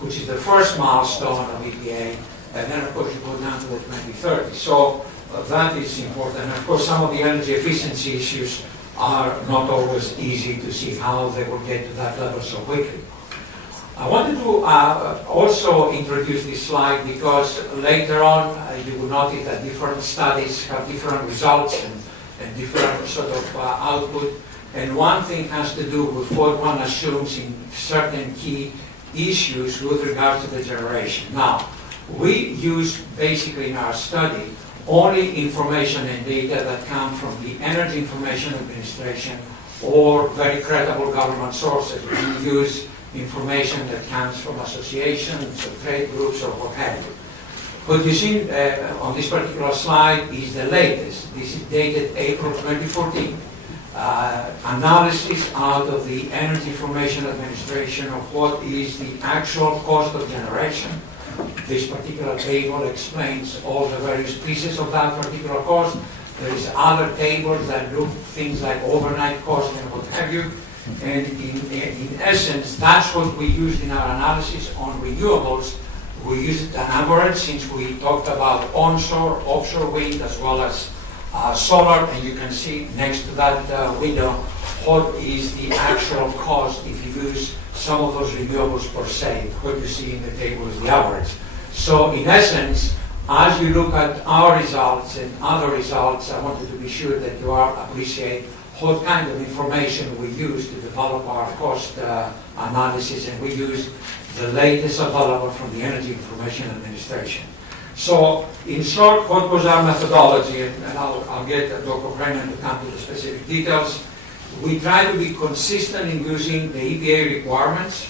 which is the first milestone of EPA, and then of course you go down to the 2030. So that is important. And of course some of the energy efficiency issues are not always easy to see how they will get to that level so quickly. I wanted to also introduce this slide because later on you will notice that different studies have different results and different sort of output. And one thing has to do with what one assumes in certain key issues with regards to the generation. Now, we use basically in our study only information and data that come from the Energy Information Administration or very credible government sources. We use information that comes from associations or trade groups or what have you. What you see on this particular slide is the latest. This is dated April 2014. Analysis out of the Energy Information Administration of what is the actual cost of generation. This particular table explains all the various pieces of that particular cost. There is other tables that look things like overnight cost and what have you. And in essence, that's what we used in our analysis on renewables. We used an average since we talked about onshore, offshore wind, as well as solar, and you can see next to that window what is the actual cost if you use some of those renewables per se. What you see in the table is the average. So in essence, as you look at our results and other results, I wanted to be sure that you appreciate what kind of information we use to develop our cost analysis, and we use the latest available from the Energy Information Administration. So, in short, what was our methodology? And I'll get Dr. Brennan to come to the specific details. We try to be consistent in using the EPA requirements.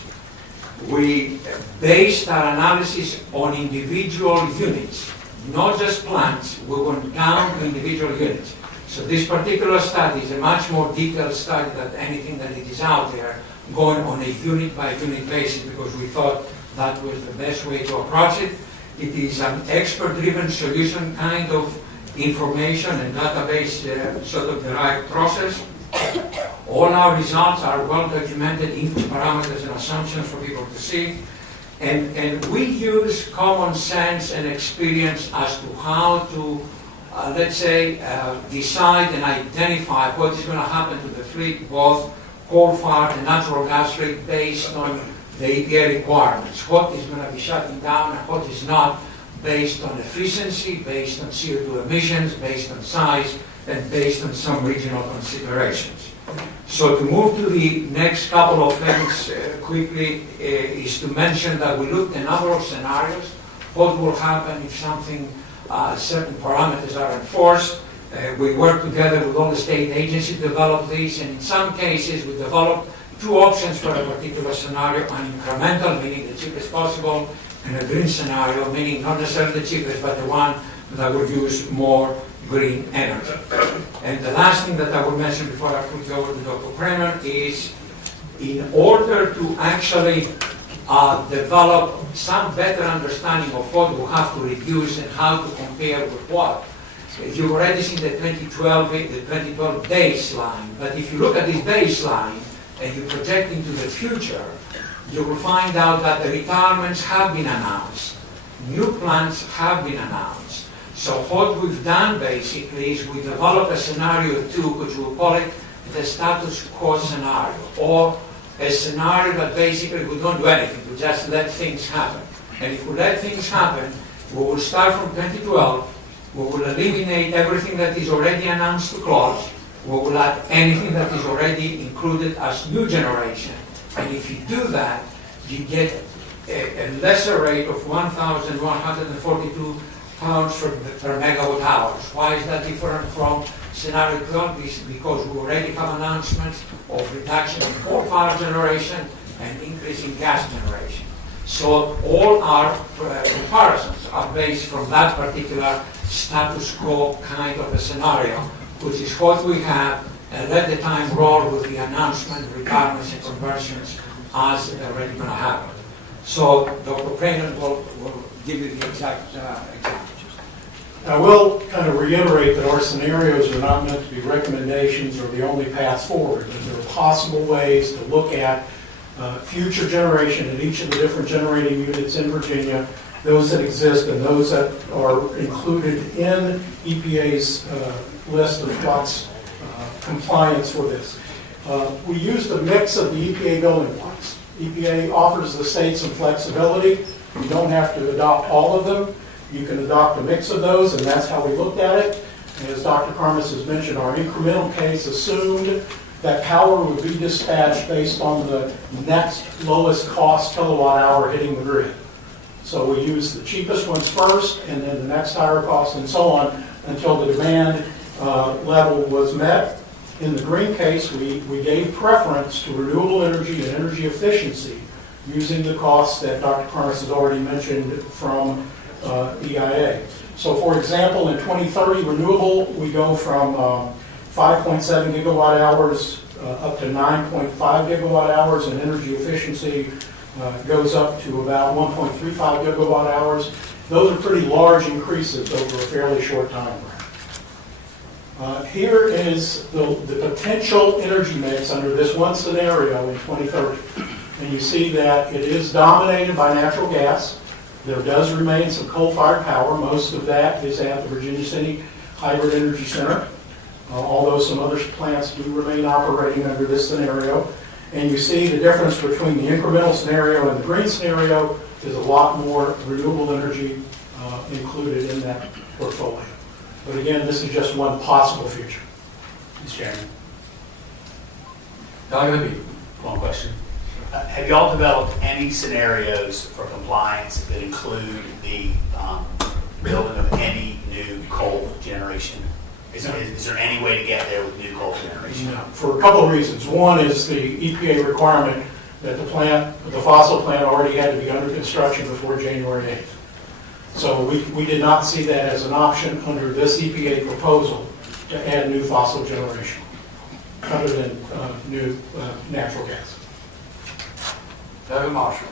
We based our analysis on individual units, not just plants. We went down to individual units. So this particular study is a much more detailed study than anything that it is out there, going on a unit-by-unit basis, because we thought that was the best way to approach it. It is an expert-driven solution kind of information and database sort of derived process. All our results are well documented, input parameters and assumptions for people to see. And we use common sense and experience as to how to, let's say, decide and identify what is going to happen to the fleet, both coal-fired and natural gas fleet, based on the EPA requirements. What is going to be shutting down and what is not, based on efficiency, based on CO2 emissions, based on size, and based on some regional considerations. So to move to the next couple of things quickly is to mention that we looked at a number of scenarios. What will happen if something, certain parameters are enforced? We worked together with all the state agencies to develop these, and in some cases we developed two options for a particular scenario: an incremental, meaning the cheapest possible, and a green scenario, meaning not necessarily the cheapest, but the one that would use more green energy. And the last thing that I will mention before I put you over to Dr. Brennan is, in order to actually develop some better understanding of what we'll have to reduce and how to compare with what. You've already seen the 2012 baseline, but if you look at this baseline and you project into the future, you will find out that the retirements have been announced. New plants have been announced. So what we've done basically is we developed a scenario 2, which we'll call it the status quo scenario, or a scenario that basically we don't do anything, we just let things happen. And if we let things happen, we will start from 2012, we will eliminate everything that is already announced to close, we will add anything that is already included as new generation. And if you do that, you get a lesser rate of 1,142 pounds per megawatt hours. Why is that different from scenario 12? Because we already have announcements of reduction in coal-fired generation and increase in gas generation. So all our comparisons are based from that particular status quo kind of a scenario, which is what we have, and let the time roll with the announcement, retirements, and conversions as they're already going to happen. So Dr. Brennan will give you the exact examples. I will kind of reiterate that our scenarios are not meant to be recommendations or the only paths forward. There are possible ways to look at future generation at each of the different generating units in Virginia, those that exist and those that are included in EPA's list of what's compliance for this. We used a mix of the EPA building blocks. EPA offers the state some flexibility. You don't have to adopt all of them. You can adopt a mix of those, and that's how we looked at it. And as Dr. Karmis has mentioned, our incremental case assumed that power would be dispatched based on the next lowest cost kilowatt hour hitting the grid. So we used the cheapest ones first, and then the next higher cost, and so on, until the demand level was met. In the green case, we gave preference to renewable energy and energy efficiency using the costs that Dr. Karmis has already mentioned from EIA. So for example, in 2030, renewable, we go from 5.7 gigawatt hours up to 9.5 gigawatt hours, and energy efficiency goes up to about 1.35 gigawatt hours. Those are pretty large increases over a fairly short time frame. Here is the potential energy mix under this one scenario in 2030. And you see that it is dominated by natural gas. There does remain some coal-fired power. Most of that is at the Virginia City Hybrid Energy Center, although some other plants do remain operating under this scenario. And you see the difference between the incremental scenario and the green scenario is a lot more renewable energy included in that portfolio. But again, this is just one possible future. Mr. Chairman, Dr. one question. Have y'all developed any scenarios for compliance that include the building of any new coal generation? Is there any way to get there with new coal generation? No, for a couple of reasons. One is the EPA requirement that the fossil plant already had to be under construction before January 8th. So we did not see that as an option under this EPA proposal to add new fossil generation, other than new natural gas. Dr. Marshall.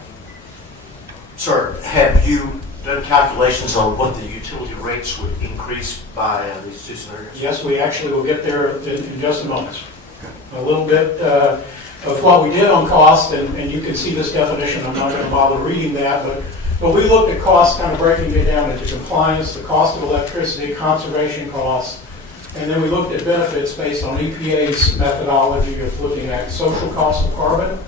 Sir, have you done calculations on what the utility rates would increase by these two scenarios? Yes, we actually will get there in just a moment. A little bit of what we did on cost, and you can see this definition. I'm not going to bother reading that, but we looked at costs, kind of breaking it down into compliance, the cost of electricity, conservation costs, and then we looked at benefits based on EPA's methodology of looking at social cost of carbon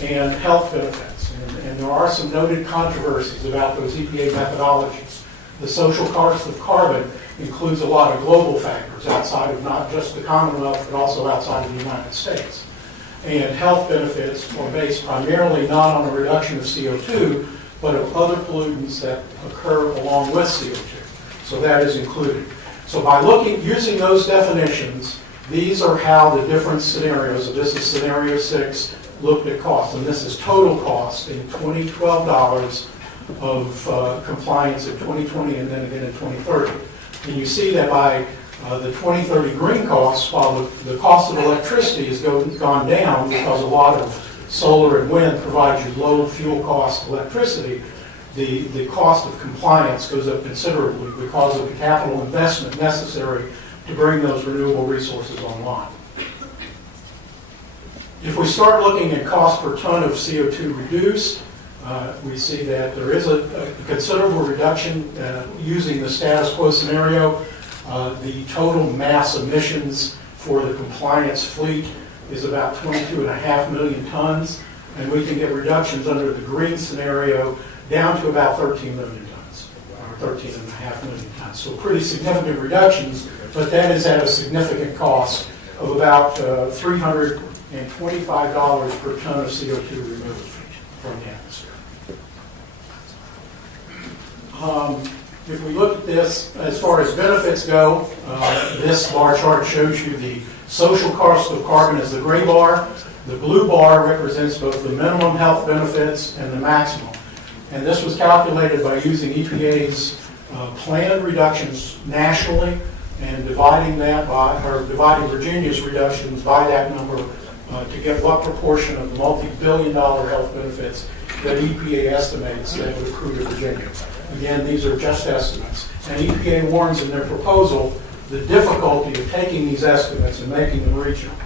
and health benefits. And there are some noted controversies about those EPA methodologies. The social cost of carbon includes a lot of global factors outside of not just the Commonwealth, but also outside of the United States. And health benefits are based primarily not on a reduction of CO2, but of other pollutants that occur along with CO2. So that is included. So by using those definitions, these are how the different scenarios, so this is scenario 6, looked at cost, and this is total cost in 2012 dollars of compliance in 2020 and then again in 2030. And you see that by the 2030 green costs, while the cost of electricity has gone down because a lot of solar and wind provide you low fuel cost electricity, the cost of compliance goes up considerably because of the capital investment necessary to bring those renewable resources online. If we start looking at cost per ton of CO2 reduced, we see that there is a considerable reduction using the status quo scenario. The total mass emissions for the compliance fleet is about 22.5 million tons, and we can get reductions under the green scenario down to about 13 million tons, or 13.5 million tons. So pretty significant reductions, but that is at a significant cost of about $325 per ton of CO2 removed from the atmosphere. If we look at this, as far as benefits go, this bar chart shows you the social cost of carbon as the gray bar. The blue bar represents both the minimum health benefits and the maximum. And this was calculated by using EPA's planned reductions nationally and dividing Virginia's reductions by that number to get what proportion of the multi-billion-dollar health benefits that EPA estimates that would accrue to Virginia. Again, these are just estimates. And EPA warns in their proposal the difficulty of taking these estimates and making them regional.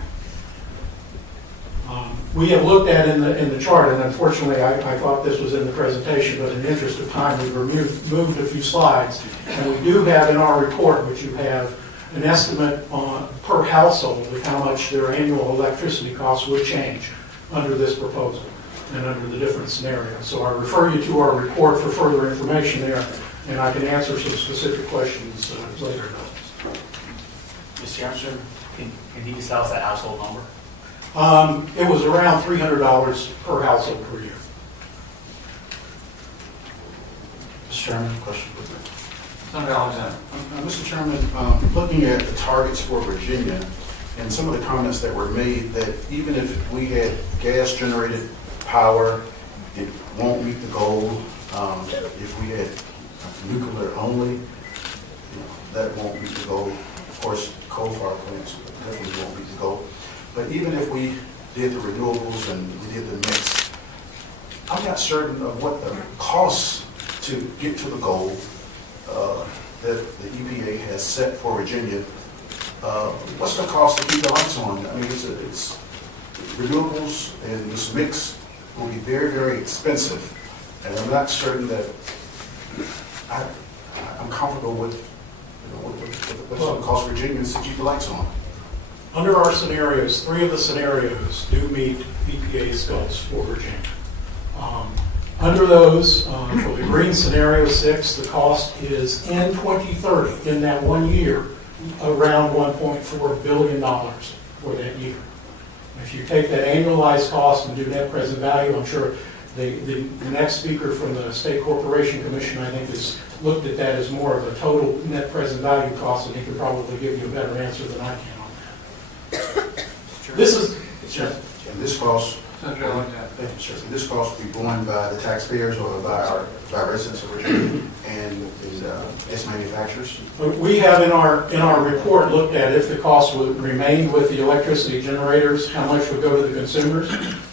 We have looked at in the chart, and unfortunately, I thought this was in the presentation, but in the interest of time, we've moved a few slides. And we do have in our report, which you have, an estimate on per household of how much their annual electricity costs would change under this proposal and under the different scenarios. So I refer you to our report for further information there, and I can answer some specific questions later. Mr. Chairman, can you just tell us that household number? It was around $300 per household per year. Mr. Chairman, question for you. Senator Alexander. Mr. Chairman, looking at the targets for Virginia and some of the comments that were made that even if we had gas-generated power, it won't meet the goal. If we had nuclear only, that won't meet the goal. Of course, coal-fired plants definitely won't meet the goal. But even if we did the renewables and we did the mix, I'm not certain of what the costs to get to the goal that the EPA has set for Virginia. What's the cost to keep the lights on? I mean, it's renewables and this mix will be very, very expensive. And I'm not certain that I'm comfortable with, what's the cost for Virginians to keep the lights on. Under our scenarios, 3 of the scenarios do meet EPA's goals for Virginia. Under those, for the green scenario 6, the cost is in 2030, in that 1 year, around $1.4 billion for that year. If you take that annualized cost and do net present value, I'm sure the next speaker from the State Corporation Commission, I think, has looked at that as more of a total net present value cost, and he could probably give you a better answer than I can on that. This is... Sure. And this cost, Senator Alexander. thank you, sir. This cost will be borne by the taxpayers or by residents of Virginia and its manufacturers. We have in our report looked at if the cost would remain with the electricity generators, how much would go to the consumers.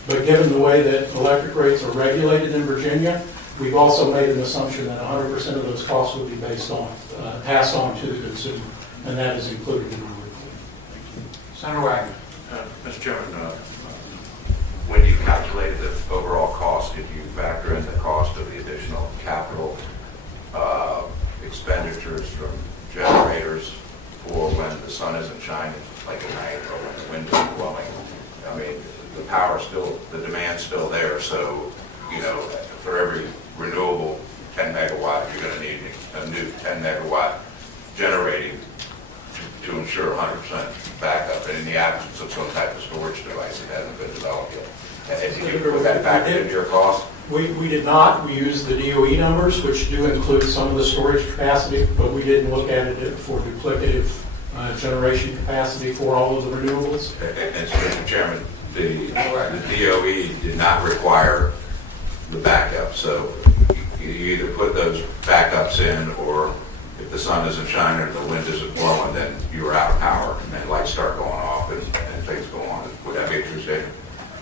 But given the way that electric rates are regulated in Virginia, we've also made an assumption that 100% of those costs would be passed on to the consumer, and that is included in our report. Senator Wagner. Mr. Chairman, when you calculated the overall cost, did you factor in the cost of the additional capital expenditures from generators for when the sun isn't shining, like at night, or when the wind is blowing? I mean, the demand's still there, so, for every renewable 10 megawatt, you're going to need a new 10 megawatt generating to ensure 100% backup, and in the absence of some type of storage device that hasn't been developed yet. And did you put that factor into your cost? We did not. We used the DOE numbers, which do include some of the storage capacity, but we didn't look at it for duplicative generation capacity for all of the renewables. And so, Mr. Chairman, the DOE did not require the backup, so you either put those backups in, or if the sun isn't shining or the wind isn't blowing, then you're out of power and lights start going off and things go on. Would that be a true statement?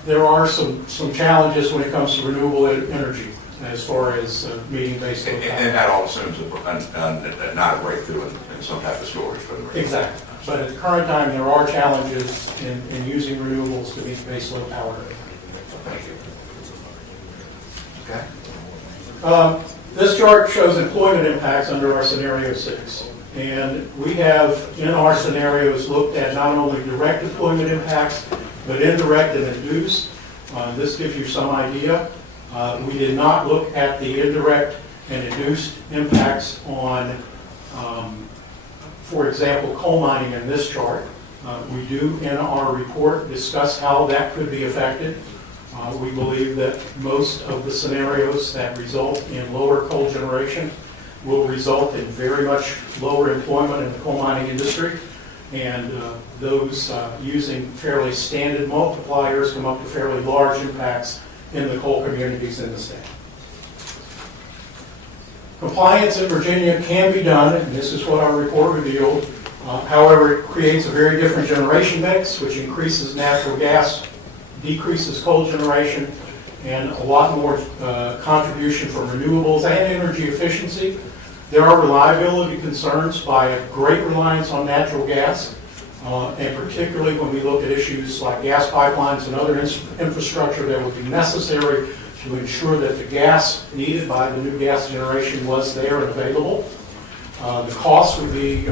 There are some challenges when it comes to renewable energy as far as meeting base load power. And that all assumes not a breakthrough in some type of storage for the renewable. Exactly. But at the current time, there are challenges in using renewables to meet base load power. Thank you. Okay. This chart shows employment impacts under our scenario 6. And we have, in our scenarios, looked at not only direct employment impacts, but indirect and induced. This gives you some idea. We did not look at the indirect and induced impacts on, for example, coal mining in this chart. We do, in our report, discuss how that could be affected. We believe that most of the scenarios that result in lower coal generation will result in very much lower employment in the coal mining industry. And those using fairly standard multipliers come up to fairly large impacts in the coal communities in the state. Compliance in Virginia can be done, and this is what our report revealed. However, it creates a very different generation mix, which increases natural gas, decreases coal generation, and a lot more contribution from renewables and energy efficiency. There are reliability concerns by a great reliance on natural gas. And particularly when we look at issues like gas pipelines and other infrastructure that would be necessary to ensure that the gas needed by the new gas generation was there and available. The cost would be